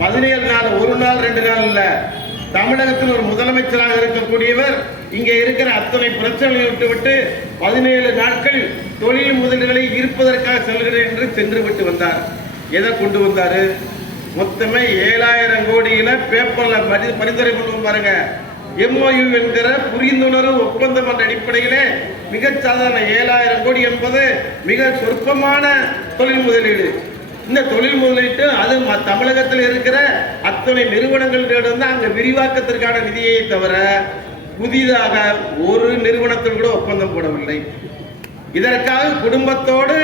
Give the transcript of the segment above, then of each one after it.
17 நாள், ஒரு நாள் 2 நாள் இல்ல, தமிழகத்தில் ஒரு முதலமைச்சராக இருக்கக்கூடியவர் இங்கே இருக்கிற அத்தனை பிரச்சனைகளை விட்டுவிட்டு 17 நாட்கள் தொழில் முதலீடுகளை ஈர்ப்பதற்காக செல்கிறேன் என்று சென்று விட்டு வந்தார். எதை கொண்டு வந்தாரு? மொத்தமே 7000 கோடியில பேப்பர்ல பரிந்துரை பண்ணுவோம் பாருங்க. MOU என்கிற புரிந்துணர்வு ஒப்பந்தம் என்ற அடிப்படையிலே மிக சாதாரண 7000 கோடி என்பது மிக சொற்பமான தொழில் முதலீடு. இந்த தொழில் முதலீட்டு அது தமிழகத்தில் இருக்கிற அத்தனை நிறுவனங்களிடம் அங்க விரிவாக்கத்திற்கான நிதியை தவிர புதிதாக ஒரு நிறுவனத்தில் கூட ஒப்பந்தம் போடவில்லை. இதற்காக குடும்பத்தோடு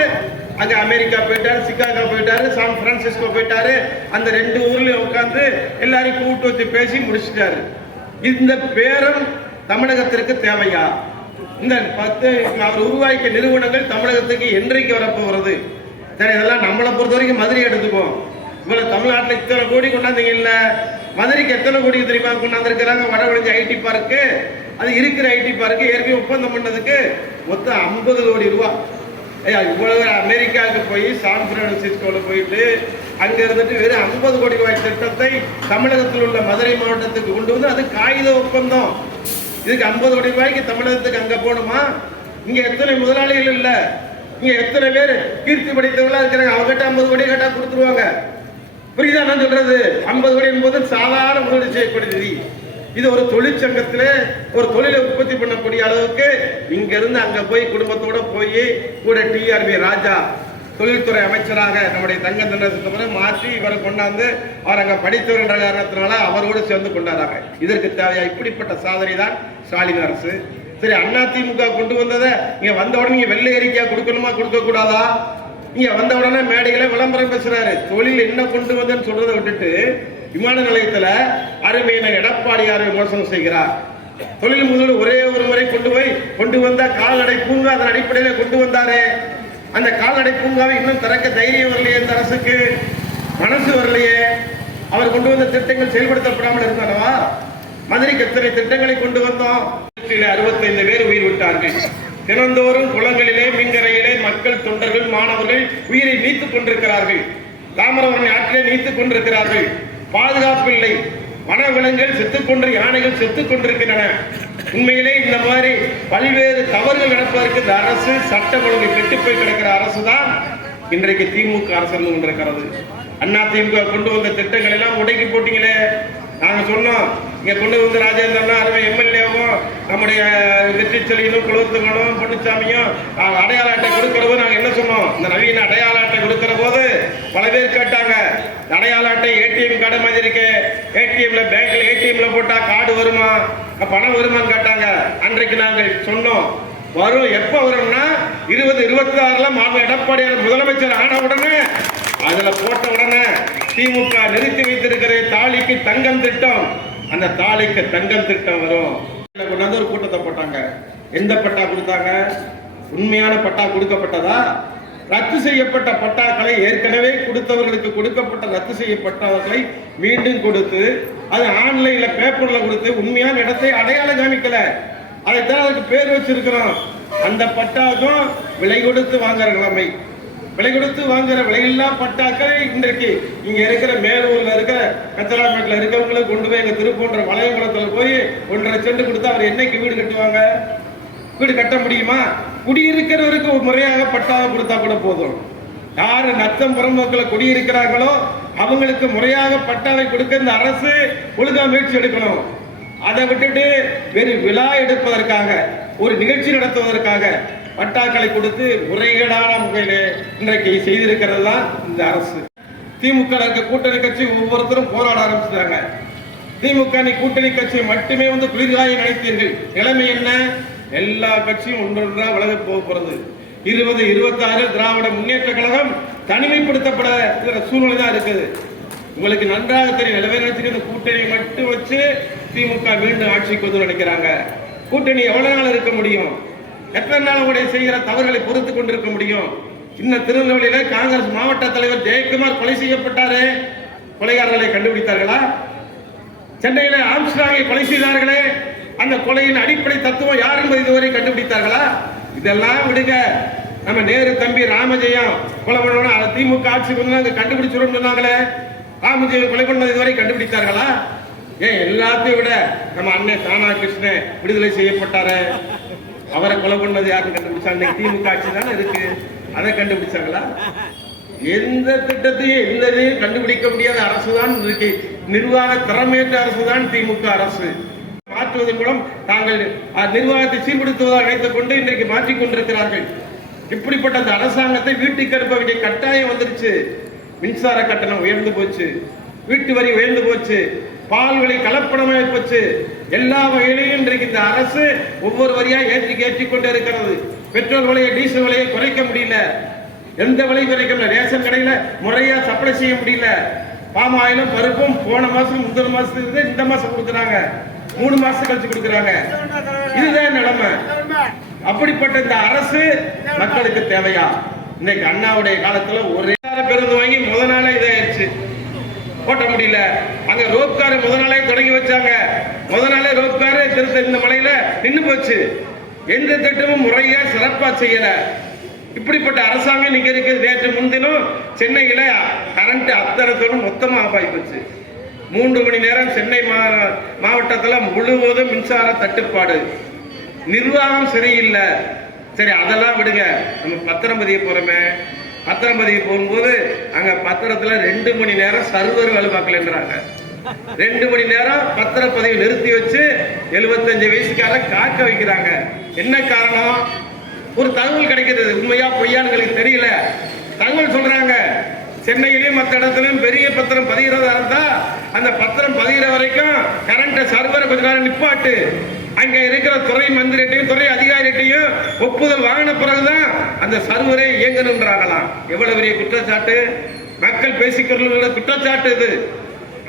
அங்க அமெரிக்கா போயிட்டாரு, சிகாகோ போயிட்டாரு, சான் பிரான்சிஸ்கோ போயிட்டாரு. அந்த 2 ஊர்லயும் உட்கார்ந்து எல்லாரையும் கூட்டு வச்சு பேசி முடிச்சிட்டாரு. இந்த பேரம் தமிழகத்திற்கு தேவையா? இந்த 10 அவர் உருவாக்கிய நிறுவனங்கள் தமிழகத்துக்கு என்றைக்கு வரப்போகிறது? சரி, இதெல்லாம் நம்மளை பொறுத்த வரைக்கும் மதுரை எடுத்துப்போம். இவ்வளவு தமிழ்நாட்டில் இத்தனை கோடி கொண்டாந்தீங்க இல்ல, மதுரைக்கு எத்தனை கோடி தெரியுமா கொண்டாந்துருக்கிறாங்க? வடவழிஞ்ச ஐடி பார்க்கு, அது இருக்கிற ஐடி பார்க்கு ஏற்கனவே ஒப்பந்தம் பண்ணதுக்கு மொத்தம் 50 கோடி ரூபாய். இவ்வளவு அமெரிக்காவுக்கு போய் சான் பிரான்சிஸ்கோவில் போயிட்டு அங்க இருந்துட்டு வெறும் 50 கோடி ரூபாய் திட்டத்தை தமிழகத்தில் உள்ள மதுரை மாவட்டத்துக்கு கொண்டு வந்து அது காகித ஒப்பந்தம். இதுக்கு 50 கோடி ரூபாய்க்கு தமிழகத்துக்கு அங்க போகணுமா? இங்க எத்தனை முதலாளிகள் இல்ல, இங்க எத்தனை பேர் கீர்த்தி படித்தவங்களா இருக்கிறாங்க. அவங்க கிட்ட 50 கோடி கேட்டா கொடுத்துருவாங்க. புரியுதா நான் சொல்றது? 50 கோடி என்பது சாதாரண முதலீடு செய்யக்கூடிய நிதி. இது ஒரு தொழிற்சங்கத்திலே ஒரு தொழிலை உற்பத்தி பண்ணக்கூடிய அளவுக்கு இங்க இருந்து அங்க போய் குடும்பத்தோட போய் கூட TRV ராஜா தொழில்துறை அமைச்சராக நம்முடைய தங்க தினத்தை மாற்றி இவரை கொண்டாந்து அவர் அங்க படித்தவர் என்ற காரணத்தினால அவரோடு சேர்ந்து கொண்டாடுறாங்க. இதற்கு தேவையா? இப்படிப்பட்ட சாதனை தான் ஸ்டாலின் அரசு. சரி, அதிமுக கொண்டு வந்ததை இங்க வந்த உடனே நீங்க வெள்ளை அறிக்கையா கொடுக்கணுமா, கொடுக்க கூடாதா? இங்க வந்த உடனே மேடைகளை விளம்பரம் பேசுறாரு. தொழில் என்ன கொண்டு வந்தேன்னு சொல்றதை விட்டுட்டு விமான நிலையத்துல அருமையான எடப்பாடியாரை விமர்சனம் செய்கிறார். தொழில் முதலீடு ஒரே ஒரு முறை கொண்டு வந்த கால்நடை பூங்கா அதன் அடிப்படையில் கொண்டு வந்தாரு. அந்த கால்நடை பூங்காவை இன்னும் திறக்க தைரியம் வரலையே, இந்த அரசுக்கு மனசு வரலையே. அவர் கொண்டு வந்த திட்டங்கள் செயல்படுத்தப்படாமல் இருந்தானவா? மதுரைக்கு எத்தனை திட்டங்களை கொண்டு வந்தோம். 65 பேர் உயிர் விட்டார்கள். தினந்தோறும் குளங்களிலே, மின்கரையிலே மக்கள், தொண்டர்கள், மாணவர்கள் உயிரை நீத்துக் கொண்டிருக்கிறார்கள். தாமிரபரணி ஆற்றிலே நீத்துக் கொண்டிருக்கிறார்கள். பாதுகாப்பு இல்லை. வனவிலங்குகள் செத்துக்கொண்டு, யானைகள் செத்துக் கொண்டிருக்கின்றன. உண்மையிலே இந்த மாதிரி பல்வேறு தவறுகள் நடப்பதற்கு இந்த அரசு சட்டம் ஒழுங்கை கெட்டுப்போய் கிடக்கிற அரசு தான் இன்றைக்கு திமுக அரசு இருந்து கொண்டிருக்கிறது. அதிமுக கொண்டு வந்த திட்டங்கள் எல்லாம் முடக்கி போட்டீங்களே. நாங்க சொன்னோம், இங்க கொண்டு வந்து ராஜேந்திரனும் அருமை MLAவும் நம்முடைய வெற்றி செல்வியும் குலத்துக்கணும் பொன்னுச்சாமியும் அடையாள அட்டை கொடுக்கிற போது நாங்க என்ன சொன்னோம்? இந்த நவீன அடையாள அட்டை கொடுக்கிற போது பல பேர் கேட்டாங்க, அடையாள அட்டை ATM கார்டு மாதிரி இருக்கு, ATMல பேங்க்ல ATMல போட்டா கார்டு வருமா, பணம் வருமான்னு கேட்டாங்க. அன்றைக்கு நாங்கள் சொன்னோம், வரும். எப்ப வரும்னா 2026 எடப்பாடியார் முதலமைச்சர் ஆன உடனே அதுல போட்ட உடனே திமுக நிறுத்தி வைத்திருக்கிற தாலிக்கு தங்கம் திட்டம், அந்த தாலிக்கு தங்கம் திட்டம் வரும். கொண்டாந்து ஒரு கூட்டத்தை போட்டாங்க. எந்த பட்டா கொடுத்தாங்க? உண்மையான பட்டா கொடுக்கப்பட்டதா? ரத்து செய்யப்பட்ட பட்டாக்களை ஏற்கனவே கொடுத்தவர்களுக்கு கொடுக்கப்பட்ட ரத்து செய்யப்பட்டவர்களை மீண்டும் கொடுத்து அது ஆன்லைன்ல பேப்பர்ல கொடுத்து உண்மையான இடத்தை அடையாளம் காமிக்கல. அதைத்தான் அதுக்கு பேர் வச்சிருக்கிறோம். அந்த பட்டாக்கும் விலை கொடுத்து வாங்குற நிலைமை. விலை கொடுத்து வாங்குற விலையில்லா பட்டாக்களை இன்றைக்கு இங்க இருக்கிற மேலூர்ல இருக்கிற கச்சராமேட்டில் இருக்கிறவங்களை கொண்டு போய் எங்க திருப்போன்ற வளையகுளத்துல போய் 1.5 சென்ட் கொடுத்து அவர் என்னைக்கு வீடு கட்டுவாங்க? வீடு கட்ட முடியுமா? குடியிருக்கிறவருக்கு ஒரு முறையாக பட்டாவை கொடுத்தா கூட போதும். யாரு நத்தம் புறம்போக்கில் குடியிருக்கிறார்களோ அவங்களுக்கு முறையாக பட்டாவை கொடுக்க இந்த அரசு ஒழுங்கா முயற்சி எடுக்கணும். அதை விட்டுட்டு வெறும் விழா எடுப்பதற்காக, ஒரு நிகழ்ச்சி நடத்துவதற்காக பட்டாக்களை கொடுத்து முறைகேடான முறையிலே இன்றைக்கு செய்திருக்கிறது தான் இந்த அரசு. திமுக கூட்டணி கட்சி ஒவ்வொருத்தரும் போராட ஆரம்பிச்சிட்டாங்க. திமுக கூட்டணி கட்சி மட்டுமே வந்து குளிர்காய நினைத்தீர்கள். நிலைமை என்ன? எல்லா கட்சியும் ஒன்றொன்றா விலக போகிறது. 2026 திராவிட முன்னேற்ற கழகம் தனிமைப்படுத்தப்பட சூழ்நிலை தான் இருக்குது. உங்களுக்கு நன்றாக தெரியும். நிலவேறு கூட்டணி மட்டும் வச்சு திமுக மீண்டும் ஆட்சிக்கு வந்து நினைக்கிறாங்க. கூட்டணி எவ்வளவு நாள் இருக்க முடியும்? எத்தனை நாள் உடைய செய்கிற தவறுகளை பொறுத்து கொண்டிருக்க முடியும்? இன்னும் திருநெல்வேலியில காங்கிரஸ் மாவட்ட தலைவர் ஜெயக்குமார் கொலை செய்யப்பட்டாரு. கொலைகாரர்களை கண்டுபிடித்தார்களா? சென்னையில ஆம்ஸ்ட்ராங்கை கொலை செய்தார்களே, அந்த கொலையின் அடிப்படை தத்துவம் யார் என்பது இதுவரை கண்டுபிடித்தார்களா? இதெல்லாம் விடுங்க. நம்ம நேரு தம்பி ராமஜெயம் கொலை பண்ணணும், திமுக ஆட்சி வந்து கண்டுபிடிச்சிடும் சொன்னாங்களே, ராமஜெயம் கொலை பண்ணது இதுவரை கண்டுபிடித்தார்களா? ஏன் எல்லாத்தையும் விட நம்ம அண்ணன் தானா கிருஷ்ணன் விடுதலை செய்யப்பட்டாரு, அவரை கொலை பண்ணது யாரும் கண்டுபிடிச்சா? திமுக ஆட்சி தானே இருக்கு, அதை கண்டுபிடிச்சாங்களா? எந்த திட்டத்தையும் எந்ததையும் கண்டுபிடிக்க முடியாத அரசுதான் இருக்கு. நிர்வாக திறமையற்ற அரசுதான் திமுக அரசு. மாற்றுவதன் மூலம் தாங்கள் நிர்வாகத்தை சீர்படுத்துவதாக நினைத்துக் கொண்டு இன்றைக்கு மாற்றிக் கொண்டிருக்கிறார்கள். இப்படிப்பட்ட அந்த அரசாங்கத்தை வீட்டுக்கு அனுப்ப வேண்டிய கட்டாயம் வந்துருச்சு. மின்சார கட்டணம் உயர்ந்து போச்சு, வீட்டு வரி உயர்ந்து போச்சு, பால் விலை கலப்படமாகி போச்சு. எல்லா வகையிலையும் இன்றைக்கு இந்த அரசு ஒவ்வொரு வரியா ஏற்றி கொண்டே இருக்கிறது. பெட்ரோல் விலையை டீசல் விலையை குறைக்க முடியல, எந்த விலை குறைக்க முடியல. ரேஷன் கடையில முறையா சப்ளை செய்ய முடியல. பாம் ஆயிலும் பருப்பும் போன மாசம் முதல் மாசத்துக்கு இந்த மாசம் கொடுக்குறாங்க, 3 மாசம் கழிச்சு கொடுக்குறாங்க. இதுதான் நிலைமை. அப்படிப்பட்ட இந்த அரசு மக்களுக்கு தேவையா? இன்னைக்கு அண்ணாவுடைய காலத்துல ஒரே பேருந்து வாங்கி முத நாளே இதாயிருச்சு, ஓட்ட முடியல. அங்க ரோப்காரு முத நாளே தொடங்கி வச்சாங்க, முத நாளே ரோப்காரு திருத்த இந்த மலையில நின்று போச்சு. எந்த திட்டமும் முறையா சிறப்பா செய்யல. இப்படிப்பட்ட அரசாங்கம் இன்னைக்கு இருக்குது. நேற்று முன்தினம் சென்னையில கரண்ட் அத்தனத்தோடு மொத்தமா ஆஃப் ஆகி போச்சு. 3 மணி நேரம் சென்னை மாவட்டத்தில் முழுவதும் மின்சார தட்டுப்பாடு. நிர்வாகம் சரியில்லை. சரி, அதெல்லாம் விடுங்க. நம்ம பத்திரம் பதிய போறோமே, பத்திரம் பதிய போகும்போது அங்க பத்திரத்துல 2 மணி நேரம் சர்வர் வேலை பார்க்கலன்றாங்க. 2 மணி நேரம் பத்திரப்பதிவு நிறுத்தி வச்சு 75 வயசுக்கார காக்க வைக்கிறாங்க. என்ன காரணம்? ஒரு தகவல் கிடைக்கிறது, உண்மையா பொய்யான்னு தெரியல. தகவல் சொல்றாங்க, சென்னையிலையும் மற்ற இடத்துலையும் பெரிய பத்திரம் பதிகிறதா இருந்தா அந்த பத்திரம் பதிகிற வரைக்கும் கரண்ட் சர்வரை கொஞ்ச நேரம் நிப்பாட்டு, அங்க இருக்கிற துறை மந்திரிட்டையும் துறை அதிகாரிட்டையும் ஒப்புதல் வாங்கின பிறகுதான் அந்த சர்வரை இயங்கணும்ன்றாங்களாம். எவ்வளவு பெரிய குற்றச்சாட்டு! மக்கள் பேசிக்கொள்ள குற்றச்சாட்டு இது.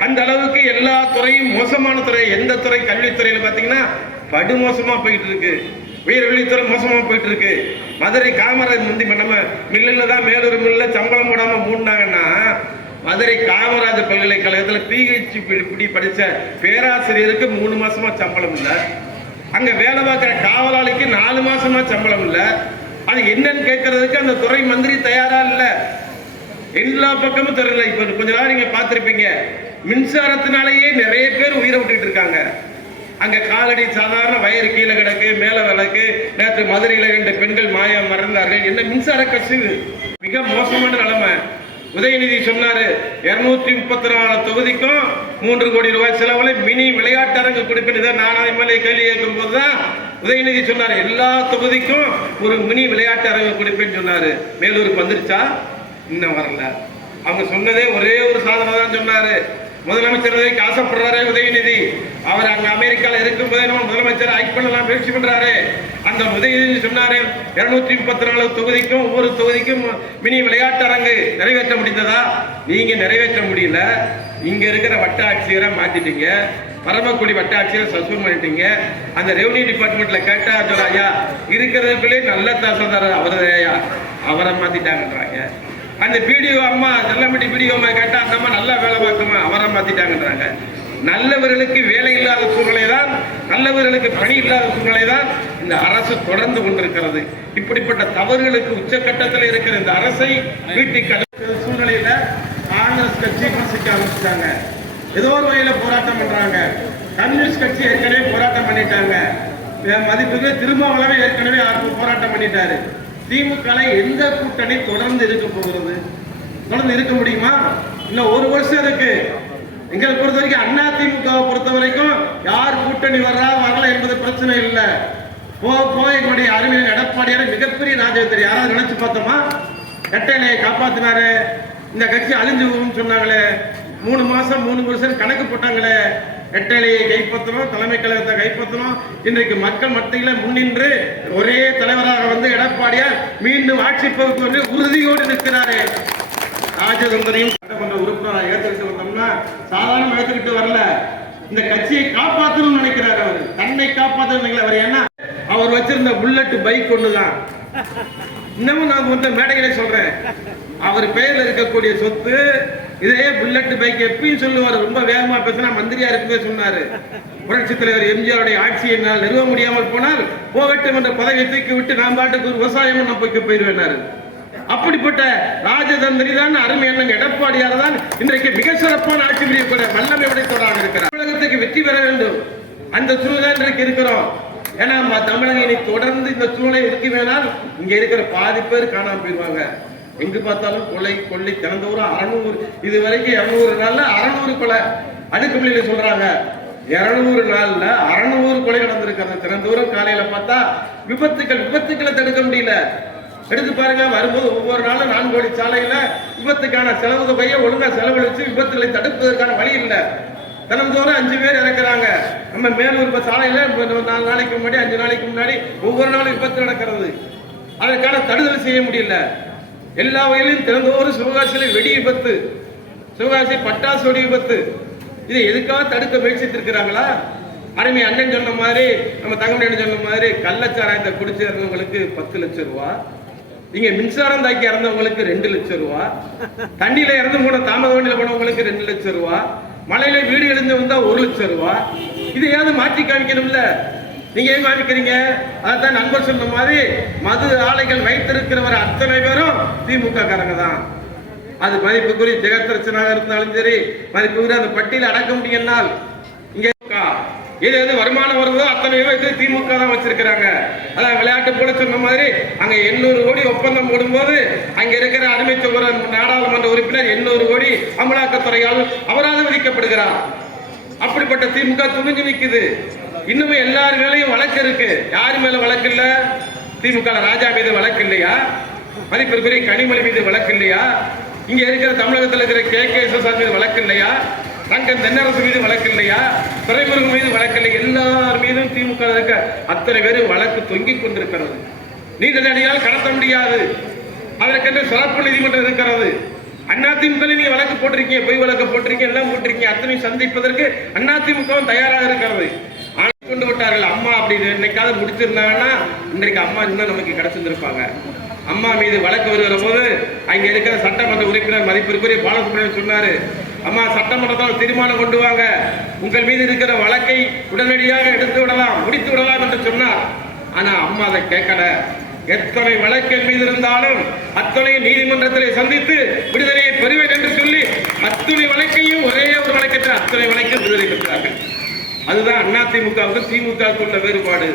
அந்த அளவுக்கு எல்லா துறையும் மோசமான துறை. எந்த துறை? கல்வித்துறையில பாத்தீங்கன்னா படுமோசமா போயிட்டு இருக்கு. உயர்கல்வித்துறை மோசமா போயிட்டு இருக்கு. மதுரை காமராஜ் முந்தி நம்ம மில்லுல தான் மேலூர் மில்ல சம்பளம் போடாம மூடினாங்கன்னா, மதுரை காமராஜர் பல்கலைக்கழகத்தில் PhD படிச்ச பேராசிரியருக்கு 3 மாசமா சம்பளம் இல்லை. அங்க வேலை பார்க்கிற காவலாளிக்கு 4 மாசமா சம்பளம் இல்லை. அது என்னன்னு கேட்கறதுக்கு அந்த துறை மந்திரி தயாரா இல்லை. எல்லா பக்கமும் தெரியல. இப்ப கொஞ்ச நாள் நீங்க பார்த்திருப்பீங்க, மின்சாரத்தினாலேயே நிறைய பேர் உயிரை விட்டுட்டு இருக்காங்க. அங்க காலடி சாதாரண வயறு கீழே கிடக்கு, மேல விளக்கு. நேற்று மதுரையில 2 பெண்கள் மாயம் மறந்தார்கள். என்ன மின்சார கசிவு! மிக மோசமான நிலைமை. உதயநிதி சொன்னாரு 234 தொகுதிக்கும் 3 கோடி ரூபாய் செலவுல மினி விளையாட்டரங்கு கொடுப்பேன். இதை நான் எம்எல்ஏ கேள்வி கேட்கும் போதுதான் உதயநிதி சொன்னாரு, எல்லா தொகுதிக்கும் ஒரு மினி விளையாட்டு அரங்கு கொடுப்பேன்னு சொன்னாரு. மேலூருக்கு வந்துருச்சா? இன்னும் வரல. அவங்க சொன்னதே ஒரே ஒரு சாதனை தான் சொன்னாரு. முதலமைச்சர் ஆசைப்படுறாரு உதயநிதி. அவர் அங்க அமெரிக்கால இருக்கும் போதே நம்ம முதலமைச்சர் ஆக்ட் பண்ணலாம் முயற்சி பண்றாரு. அந்த உதயநிதி சொன்னாரு 234 தொகுதிக்கும் ஒவ்வொரு தொகுதிக்கும் மினி விளையாட்டு அரங்கு நிறைவேற்ற முடிந்ததா? நீங்க நிறைவேற்ற முடியல. இங்க இருக்கிற வட்ட ஆட்சியரை மாத்திட்டீங்க, பரமக்குடி வட்ட ஆட்சியரை சஸ்பெண்ட் பண்ணிட்டீங்க. அந்த ரெவன்யூ டிபார்ட்மெண்ட்ல கேட்டா ஐயா இருக்கிறதுக்குள்ளே நல்ல தாசதார் அவரையா அவரை மாத்திட்டாங்கன்றாங்க. அந்த பிடிஓ அம்மா செல்லம்பட்டி பிடிஓ அம்மா கேட்டா அந்த அம்மா நல்லா வேலை பார்க்குமா, அவரை மாத்திட்டாங்கன்றாங்க. நல்லவர்களுக்கு வேலை இல்லாத சூழ்நிலை தான், நல்லவர்களுக்கு பணி இல்லாத சூழ்நிலை தான் இந்த அரசு தொடர்ந்து கொண்டிருக்கிறது. இப்படிப்பட்ட தவறுகளுக்கு உச்சகட்டத்தில் இருக்கிற இந்த அரசை வீட்டுக்கு சூழ்நிலையில காங்கிரஸ் கட்சி விமர்சிக்க ஆரம்பிச்சிட்டாங்க. ஏதோ ஒரு வகையில போராட்டம் பண்றாங்க. கம்யூனிஸ்ட் கட்சி ஏற்கனவே போராட்டம் பண்ணிட்டாங்க. மதிப்புக்கு திருமாவளவே ஏற்கனவே போராட்டம் பண்ணிட்டாரு. திமுக எந்த கூட்டணி தொடர்ந்து இருக்க போகிறது? தொடர்ந்து இருக்க முடியுமா? இன்னும் 1 வருஷம் இருக்கு. எங்களை பொறுத்த வரைக்கும் அண்ணா திமுக பொறுத்த வரைக்கும் யார் கூட்டணி வரா வரல என்பது பிரச்சனை இல்லை. எங்களுடைய அறிவியல் எடப்பாடியார மிகப்பெரிய ராஜ்யத்தில் யாராவது நினைச்சு பார்த்தோமா? இரட்டைலையை காப்பாத்தினாரு. இந்த கட்சி அழிஞ்சு போகும் சொன்னாங்களே, 3 மாசம் 3 வருஷம் கணக்கு போட்டாங்களே. இரட்டைலையை கைப்பற்றணும், தலைமை கழகத்தை கைப்பற்றணும். இன்றைக்கு மக்கள் மத்தியில் முன்னின்று ஒரே தலைவராக வந்து எடப்பாடியார் மீண்டும் ஆட்சி பொறுப்பு வந்து உறுதியோடு நிற்கிறாரு. ராஜதந்திரையும் சட்டமன்ற உறுப்பினராக ஏற்றுக்கிட்டு வந்தோம்னா சாதாரண ஏற்றுக்கிட்டு வரல, இந்த கட்சியை காப்பாற்றணும்னு நினைக்கிறார். அவர் தன்னை காப்பாற்றணும். அவர் ஏன்னா அவர் வச்சிருந்த புல்லட் பைக் ஒண்ணுதான். இன்னமும் நான் வந்து மேடைகளை சொல்றேன், அவர் பெயர்ல இருக்கக்கூடிய சொத்து இதே புல்லட் பைக். எப்பயும் சொல்லுவார், ரொம்ப வேகமா பேசினா மந்திரியா இருக்குமே சொன்னாரு. புரட்சி தலைவர் எம்ஜிஆருடைய ஆட்சி என்னால் நிறுவ முடியாமல் போனால் போகட்டும் என்ற பதவியை தூக்கி விட்டு நான் பாட்டுக்கு ஒரு விவசாயம் போய்க்கு போயிருவேனாரு. அப்படிப்பட்ட ராஜதந்திரி தான் அருமை அண்ணன் எடப்பாடியார் தான் இன்றைக்கு மிக சிறப்பான ஆட்சி புரியக்கூடிய வல்லமை உடைத்தவராக இருக்கிறார். தமிழகத்துக்கு வெற்றி பெற வேண்டும், அந்த சூழ்நிலை இன்றைக்கு இருக்கிறோம். ஏன்னா தமிழக இனி தொடர்ந்து இந்த சூழ்நிலை இருக்க வேணால் இங்க இருக்கிற பாதி பேர் காணாம போயிருவாங்க. எங்கு பார்த்தாலும் கொள்ளை கொள்ளை திறந்தோறும் 600, இது வரைக்கும் 200 நாள்ல 600 கொலை அடுக்குமொழியில சொல்றாங்க. 200 நாள்ல 600 கொலை நடந்திருக்காங்க. திறந்தோறும் காலையில பார்த்தா விபத்துக்களை தடுக்க முடியல. எடுத்து பாருங்க, வரும்போது ஒவ்வொரு நாளும் 4 கோடி சாலையில விபத்துக்கான செலவு தொகையை ஒழுங்கா செலவழிச்சு விபத்துகளை தடுப்பதற்கான வழி இல்லை. தினந்தோறும் 5 பேர் இறக்குறாங்க. நம்ம மேலூர் சாலையில 4 நாளைக்கு முன்னாடி 5 நாளைக்கு முன்னாடி ஒவ்வொரு நாளும் விபத்து நடக்கிறது. அதற்கான தடுதல் செய்ய முடியல. எல்லா வகையிலும் தினந்தோறும் சிவகாசியில வெடி விபத்து, சிவகாசி பட்டாசு வெடி விபத்து. இதை எதுக்காக தடுக்க முயற்சித்திருக்கிறாங்களா? அருமை அண்ணன் சொன்ன மாதிரி, நம்ம தங்கமணி சொன்ன மாதிரி, கள்ளச்சாராயத்தை குடிச்சு இறந்தவங்களுக்கு 10 லட்சம் ரூபா, இங்க மின்சாரம் தாக்கி இறந்தவங்களுக்கு 2 லட்சம் ரூபா, தண்ணியில இறந்து போன தாமத வண்டியில போனவங்களுக்கு 2 லட்சம் ரூபா, மலையில வீடு எழுந்து வந்தா 1 லட்சம் ரூபா. இதையாவது மாற்றி காமிக்கணும்ல. நீங்க ஏன் காமிக்கிறீங்க? அதான் நண்பர் சொன்ன மாதிரி மது ஆலைகள் வைத்திருக்கிறவர் அத்தனை பேரும் திமுக காரங்க தான். அது மதிப்புக்குரிய ஜெகத்ரட்சனாக இருந்தாலும் சரி, மதிப்புக்குரிய அந்த பட்டியல அடக்க முடியும்னால் இங்க எது எது வருமானம் வருதோ அத்தனை பேர் திமுக தான் வச்சிருக்கிறாங்க. அதான் விளையாட்டு போல சொன்ன மாதிரி அங்க 800 கோடி ஒப்பந்தம் போடும்போது அங்க இருக்கிற அடிமைத்துவ நாடாளுமன்ற உறுப்பினர் 800 கோடி அமலாக்கத்துறையால் அபராதம் விதிக்கப்படுகிறார். அப்படிப்பட்ட திமுக துணிஞ்சு நிக்குது. இன்னும் எல்லார் மேலையும் வழக்கு இருக்கு. யாரு மேல வழக்கு இல்ல? திமுக ராஜா மீது வழக்கு இல்லையா? மதிப்பிற்குரிய கனிமொழி மீது வழக்கு இல்லையா? இங்க இருக்கிற தமிழகத்தில் இருக்கிற KKSSR மீது வழக்கு இல்லையா? தங்கம் தென்னரசு மீது வழக்கு இல்லையா? துறைமுருகன் மீது வழக்கு இல்லை. எல்லார் மீதும் திமுக இருக்க அத்தனை பேரும் வழக்கு தொங்கிக் கொண்டிருக்கிறது. நீதிபதியால் கடத்த முடியாது. அதற்கென்று சிறப்பு நீதிமன்றம் இருக்கிறது. அதிமுக நீங்க வழக்கு போட்டிருக்கீங்க, பொய் வழக்கு போட்டிருக்கீங்க, எல்லாம் போட்டிருக்கீங்க. அத்தனை சந்திப்பதற்கு அதிமுகவும் தயாராக இருக்கிறது. கொண்டு விட்டார்கள். அம்மா அப்படி இன்னைக்காவது முடிச்சிருந்தாங்கன்னா இன்றைக்கு அம்மா இன்னும் நமக்கு கிடைச்சிருந்திருப்பாங்க. அம்மா மீது வழக்கு வருகிற போது அங்க இருக்கிற சட்டமன்ற உறுப்பினர் மதிப்பிற்குரிய பாலசுப்ரமணியன் சொன்னாரு, அம்மா சட்டமன்றத்தால் தீர்மானம் கொண்டு வாங்க, உங்கள் மீது இருக்கிற வழக்கை உடனடியாக எடுத்து விடலாம், முடித்து விடலாம் என்று சொன்னார். ஆனா அம்மா அதை கேட்கல. எத்தனை வழக்கின் மீது இருந்தாலும் அத்தனை நீதிமன்றத்திலே சந்தித்து விடுதலையை பெறுவேன் என்று சொல்லி அத்தனை வழக்கையும் ஒரே ஒரு வழக்கத்தில் அத்தனை வழக்கில் விடுதலை பெற்றார்கள். அதுதான் அதிமுகவுக்கு திமுகவுக்கு உள்ள வேறுபாடு.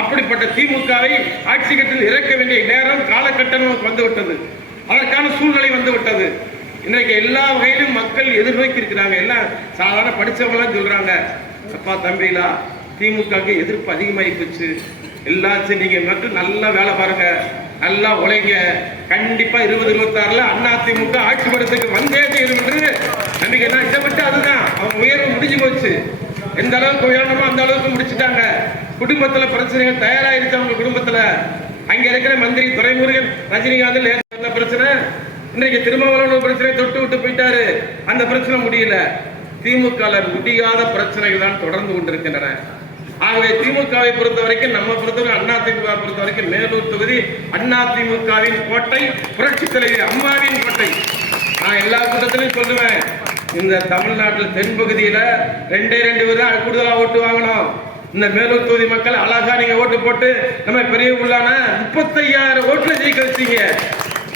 அப்படிப்பட்ட திமுகவை ஆட்சி கட்டில் இறக்க வேண்டிய நேரம் காலகட்டம் வந்துவிட்டது. அதற்கான சூழ்நிலை வந்துவிட்டது. இன்றைக்கு எல்லா வகையிலும் மக்கள் எதிர்நோக்கி இருக்கிறாங்க. எல்லாம் சாதாரண படிச்சவங்களாம் சொல்றாங்க, அப்பா தம்பிலா திமுகவுக்கு எதிர்ப்பு அதிகமாகி போச்சு, எல்லாச்சும் நீங்க மட்டும் நல்லா வேலை பாருங்க, நல்லா உழைங்க, கண்டிப்பா 2026 அதிமுக ஆட்சி படத்துக்கு வந்தே தீரும் என்று நம்பிக்கை. இதை மட்டும் அதுதான் அவங்க உயர்வு முடிஞ்சு போச்சு. எந்த அளவுக்கு உயரணுமோ அந்த அளவுக்கு முடிச்சுட்டாங்க. குடும்பத்துல பிரச்சனைகள் தயாராயிருச்சு. அவங்க குடும்பத்துல அங்க இருக்கிற மந்திரி துரைமுருகன், ரஜினிகாந்த் பிரச்சனை, இன்றைக்கு திருமாவளவன் பிரச்சனை தொட்டு விட்டு போயிட்டாரு. அந்த பிரச்சனை முடியல. திமுக முடியாத பிரச்சனைகள் தான் தொடர்ந்து கொண்டிருக்கின்றன. ஆகவே திமுகவை பொறுத்த வரைக்கும், நம்ம பொறுத்தவரை அதிமுக பொறுத்த வரைக்கும் மேலூர் தொகுதி அதிமுகவின் கோட்டை, புரட்சி தலைவி அம்மாவின் கோட்டை. நான் எல்லா கூட்டத்திலையும் சொல்லுவேன், இந்த தமிழ்நாட்டில் தென்பகுதியில 2 பேர் தான் கூடுதலா ஓட்டு வாங்கணும். இந்த மேலூர் தொகுதி மக்கள் அழகா நீங்க ஓட்டு போட்டு நம்ம பெரிய உள்ளான 35,000 ஓட்டுல ஜெயிக்க வச்சீங்க.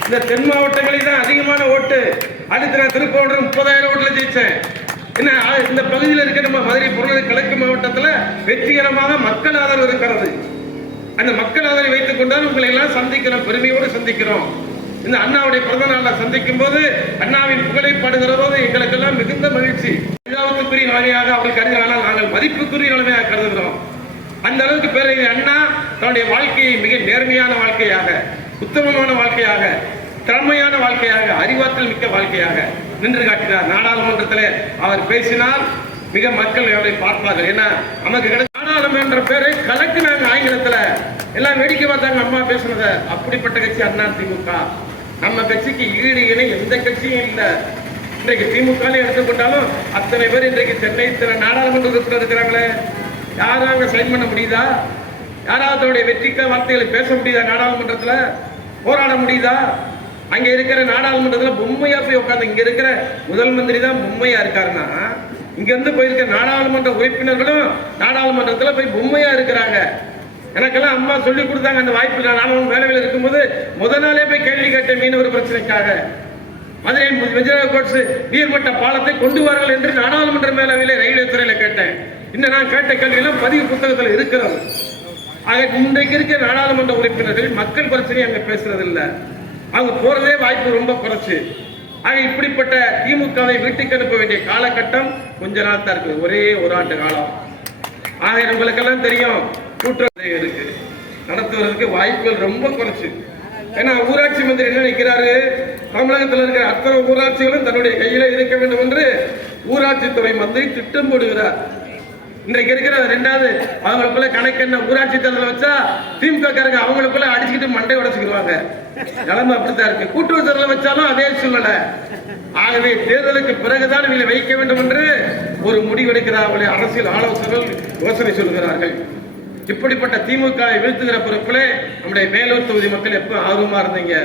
இந்த தென் மாவட்டங்களில் தான் அதிகமான ஓட்டு. அடுத்து நான் திருப்பூர் 30,000 ஓட்டுல ஜெயிச்சேன். என்ன இந்த பகுதியில் இருக்க நம்ம மதுரை புறநகர் கிழக்கு மாவட்டத்தில் வெற்றிகரமாக மக்கள் ஆதரவு இருக்கிறது. அந்த மக்கள் ஆதரவை வைத்துக் கொண்டால் உங்களை எல்லாம் சந்திக்கிறோம், பெருமையோடு சந்திக்கிறோம். இந்த அண்ணாவுடைய பிறந்த நாளை சந்திக்கும் போது, அண்ணாவின் புகழை பாடுகிற போது எங்களுக்கெல்லாம் மிகுந்த மகிழ்ச்சி. நிலவுக்குரிய நிலைமையாக அவர்கள் கருதினால் நாங்கள் மதிப்புக்குரிய நிலைமையாக கருதுகிறோம். அந்த அளவுக்கு பேரறிஞர் அண்ணா தன்னுடைய வாழ்க்கையை மிக நேர்மையான வாழ்க்கையாக, உத்தமமான வாழ்க்கையாக, திறமையான வாழ்க்கையாக, அறிவாற்றல் மிக்க வாழ்க்கையாக நின்று காட்டினார். நாடாளுமன்றத்தில் அவர் பேசினால் மிக மக்கள் அவரை பார்ப்பார்கள். ஏன்னா நமக்கு கிடைச்ச நாடாளுமன்ற பேரை கலக்குனாங்க. ஆங்கிலத்தில் எல்லாம் வேடிக்கை பார்த்தாங்க அம்மா பேசுனத. அப்படிப்பட்ட கட்சி அதிமுக. நம்ம கட்சிக்கு ஈடு இணை எந்த கட்சியும் இல்லை. இன்றைக்கு திமுக எடுத்துக்கொண்டாலும் அத்தனை பேர் இன்றைக்கு சென்னை நாடாளுமன்ற உறுப்பினர் இருக்கிறாங்களே, யாராவது சைன் பண்ண முடியுதா? யாராவது அவருடைய வெற்றிக்க வார்த்தைகளை பேச முடியுதா? நாடாளுமன்றத்தில் போராட முடியுதா? அங்க இருக்கிற நாடாளுமன்றத்தில் பொம்மையா போய் உட்காந்து, இங்க இருக்கிற முதல் மந்திரி தான் பொம்மையா இருக்காருன்னா, இங்க இருந்து போயிருக்க நாடாளுமன்ற உறுப்பினர்களும் நாடாளுமன்றத்தில் போய் பொம்மையா இருக்கிறாங்க. எனக்கெல்லாம் அம்மா சொல்லி கொடுத்தாங்க அந்த வாய்ப்பு. நானும் வேலையில் இருக்கும்போது முதல் நாளே போய் கேள்வி கேட்டேன் மீனவர் பிரச்சனைக்காக. மதுரை மெஜிஸ்ட்ரேட் நீர்மட்ட பாலத்தை கொண்டு வார்கள் என்று நாடாளுமன்ற மேலவையிலே ரயில்வே துறையில கேட்டேன். இன்னும் நான் கேட்ட கேள்வியெல்லாம் பதிவு புத்தகத்தில் இருக்கிறது. ஆக இன்றைக்கு இருக்க நாடாளுமன்ற உறுப்பினர்கள் மக்கள் பிரச்சனையை அங்க பேசுறது இல்லை. அவங்க போறதே வாய்ப்பு ரொம்ப குறைச்சு. ஆக இப்படிப்பட்ட திமுகவை வீட்டுக்கு அனுப்ப வேண்டிய காலகட்டம் கொஞ்ச நாள் தான் இருக்கு, ஒரே ஒரு ஆண்டு காலம். ஆக உங்களுக்கெல்லாம் தெரியும் கூட்டுறவு இருக்கு, நடத்துவதற்கு வாய்ப்புகள் ரொம்ப குறைச்சு. ஏன்னா ஊராட்சி மந்திரி என்ன நினைக்கிறாரு, தமிழகத்தில் இருக்கிற அத்தனை ஊராட்சிகளும் தன்னுடைய கையில இருக்க வேண்டும் என்று ஊராட்சித்துறை மந்திரி திட்டம் போடுகிறார். இன்றைக்கு இருக்கிற ரெண்டாவது அவங்களுக்குள்ள கணக்கு என்ன, ஊராட்சி தேர்தல் வச்சா திமுக காரங்க அவங்களுக்குள்ள அடிச்சுக்கிட்டு மண்டை உடைச்சுக்கிடுவாங்க. நிலைமை அப்படித்தான் இருக்கு. கூட்டுறவு தேர்தல் வச்சாலும் அதே சூழ்நிலை. ஆகவே தேர்தலுக்கு பிறகுதான் இவங்களை வைக்க வேண்டும் என்று ஒரு முடிவெடுக்கிறார்கள். அரசியல் ஆலோசகர்கள் யோசனை சொல்கிறார்கள். இப்படிப்பட்ட திமுகவை வீழ்த்துகிற பொறுப்பிலே நம்முடைய மேலூர் தொகுதி மக்கள் எப்ப ஆர்வமா இருந்தீங்க.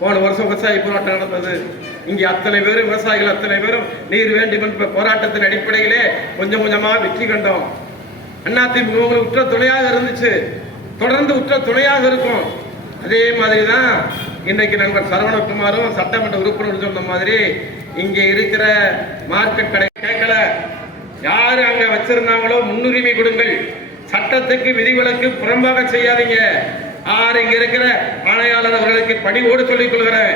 போன வருஷம் விவசாய போராட்டம் நடந்தது. இங்கே அத்தனை பேரும் விவசாயிகள் அத்தனை பேரும் நீர் வேண்டும் என்ற போராட்டத்தின் அடிப்படையிலே கொஞ்சம் கொஞ்சமா வெற்றி கண்டோம். அதிமுக உற்ற துணையாக இருந்துச்சு, தொடர்ந்து உற்ற துணையாக இருக்கும். அதே மாதிரிதான் இன்னைக்கு நண்பர் சரவணகுமாரும் சட்டமன்ற உறுப்பினர் சொன்ன மாதிரி இங்கே இருக்கிற மார்க்கெட் கடை கேட்கல, யாரு அங்க வச்சிருந்தாங்களோ முன்னுரிமை கொடுங்கள், சட்டத்துக்கு விதிவிலக்கு புறம்பாக செய்யாதீங்க. இங்க இருக்கிற ஆணையாளர் அவர்களுக்கு பணிவோடு சொல்லிக் கொள்கிறேன்,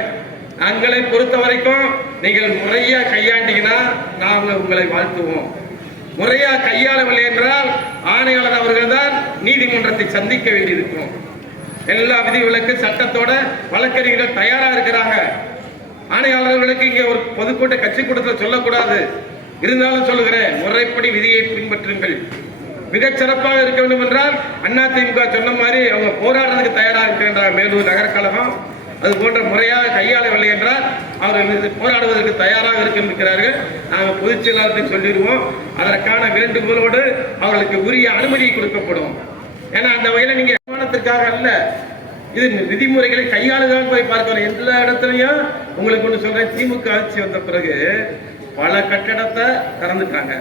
தங்களை பொறுத்த வரைக்கும் நீங்கள் முறையா கையாண்டீங்கன்னா நாங்க உங்களை வாழ்த்துவோம். முறையா கையாளவில்லை என்றால் ஆணையாளர் அவர்கள் தான் நீதிமன்றத்தை சந்திக்க வேண்டியிருக்கும். எல்லா விதிவிலக்கு சட்டத்தோட வழக்கறிஞர்கள் தயாரா இருக்கிறாங்க. ஆணையாளர்களுக்கு இங்க ஒரு பொதுக்கூட்ட கட்சி கூட்டத்தில் சொல்லக்கூடாது. இருந்தாலும் சொல்லுகிறேன், முறைப்படி விதியை பின்பற்றுங்கள். மிகச் சிறப்பாக இருக்க வேண்டும் என்றால் அதிமுக சொன்ன மாதிரி அவங்க போராடுறதுக்கு தயாராக இருக்கின்றார். மேலூர் நகர கழகம் அது போன்ற முறையாக கையாளவில்லை என்றால் அவர்கள் போராடுவதற்கு தயாராக இருக்கிறார்கள். நாங்கள் பொதுச் செயலாளர்கிட்ட சொல்லிடுவோம். அதற்கான வேண்டுகோளோடு அவர்களுக்கு உரிய அனுமதி கொடுக்கப்படும். ஏன்னா அந்த வகையில் நீங்க விமானத்திற்காக அல்ல, இது விதிமுறைகளை கையாளுதான் போய் பார்க்கணும். எல்லா இடத்துலையும் உங்களுக்கு ஒன்று சொல்றேன், திமுக ஆட்சி வந்த பிறகு பல கட்டடத்தை திறந்துட்டாங்க.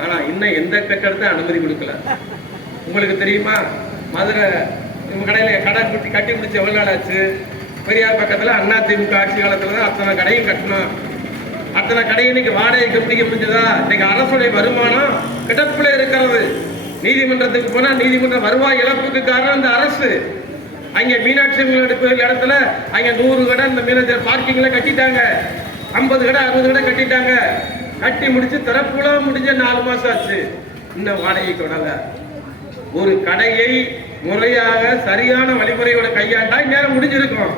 ஆனா இன்னும் எந்த கட்டடத்தை அனுமதி கொடுக்கல. உங்களுக்கு தெரியுமா, மதுரை கடையில கடை கட்டி முடிச்சு எவ்வளவு நாள் ஆச்சு? பெரியார் பக்கத்துல அதிமுக ஆட்சி காலத்துல தான் அத்தனை கடையும் கட்டணும். அத்தனை கடையும் இன்னைக்கு வாடகைக்கு பிடிக்க முடிஞ்சதா? இன்னைக்கு அரசுடைய வருமானம் கிடப்புல இருக்கிறது. நீதிமன்றத்துக்கு போனா நீதிமன்ற வருவாய் இழப்புக்கு காரணம் இந்த அரசு. அங்க மீனாட்சி இடத்துல அங்க 100 கடை இந்த மீனவர் பார்க்கிங்ல கட்டிட்டாங்க, 50 கடை 60 கடை கட்டிட்டாங்க. கட்டி முடிச்சு திறப்புல முடிஞ்ச 4 மாசம் ஆச்சு, இன்னும் வாடகை தொடங்க. ஒரு கடையை முறையாக சரியான வழிமுறையோட கையாண்டா நேரம் முடிஞ்சிருக்கும்.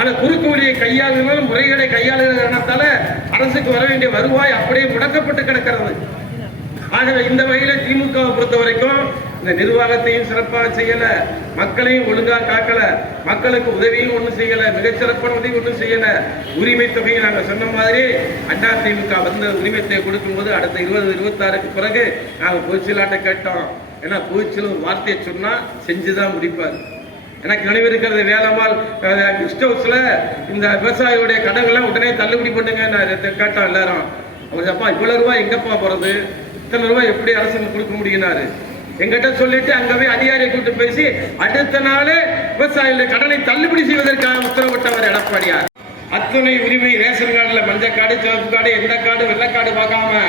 ஆனா குறுக்கு வழியை கையாளுகளும் முறைகளை கையாளுகிறதுனால அரசுக்கு வர வேண்டிய வருவாய் அப்படியே முடக்கப்பட்டு கிடக்கிறது. ஆகவே இந்த வகையில திமுகவை பொறுத்த வரைக்கும் இந்த நிர்வாகத்தையும் சிறப்பாக செய்யல, மக்களையும் ஒழுங்கா காக்கல, மக்களுக்கு உதவியும் ஒன்றும் செய்யல, மிகச்சிறப்பான உதவி ஒன்றும் செய்யல. உரிமை தொகையை நாங்கள் சொன்ன மாதிரி அதிமுக வந்து உரிமை தொகை கொடுக்கும்போது அடுத்த 2026க்கு பிறகு நாங்கள் பொதுச்செயலாட்ட கேட்டோம். ஏன்னா பொதுச்செயல் ஒரு வார்த்தையை சொன்னா செஞ்சுதான் முடிப்பார். எனக்கு நினைவு இருக்கிறது, வேலம்மாள் கெஸ்ட் ஹவுஸ்ல இந்த விவசாயிகளுடைய கடன்கள்லாம் உடனே தள்ளுபடி பண்ணுங்க கேட்டோம் எல்லாரும். அவர் அப்பா இவ்வளவு ரூபாய் எங்கப்பா போறது, இத்தனை ரூபாய் எப்படி அரசு கொடுக்க முடியினாரு. எங்கிட்ட சொல்லிட்டு அங்க போய் அதிகாரியை கூட்டு பேசி அடுத்த நாள் விவசாயிகளுடைய கடனை தள்ளுபடி செய்வதற்காக உத்தரவிட்டவர் எடப்பாடியார். அத்துணை உரிமை ரேஷன் கார்டுல மஞ்சள் கார்டு, சிவப்பு கார்டு, எந்த கார்டு, வெள்ளக்கார்டு பார்க்காம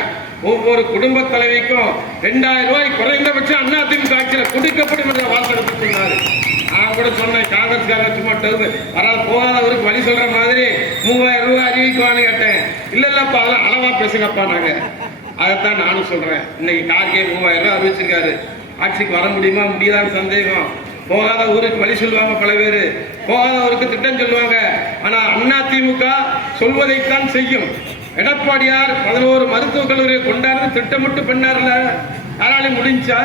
ஒவ்வொரு குடும்ப தலைவிக்கும் 2000 ரூபாய் குறைந்தபட்சம் அதிமுக ஆட்சியில் கொடுக்கப்படும் என்ற வாசகத்தை சொன்னாரு. நான் கூட சொன்னேன், காங்கிரஸ்காரங்க சும்மா போகாதவருக்கு வழி சொல்ற மாதிரி 3000 ரூபாய் அறிவிக்குவான்னு கேட்டேன். இல்லப்பா அதெல்லாம் அளவா பேசுங்கப்பா நாங்க. அதைத்தான் நானும் சொல்றேன். இன்னைக்கு கார்கே 3000 ரூபாய் அறிவிச்சிருக்காரு. ஆட்சிக்கு வர முடியுமா முடியாதான்னு சந்தேகம். போகாத ஊருக்கு வழி சொல்லுவாங்க பல பேரு, போகாத ஊருக்கு திட்டம் சொல்லுவாங்க. ஆனா அதிமுக சொல்வதைத்தான் செய்யும். எடப்பாடியார் 11 மருத்துவக் கல்லூரியை கொண்டாடுறது திட்டமிட்டு பண்ணார்ல, யாராலையும் முடிஞ்சா?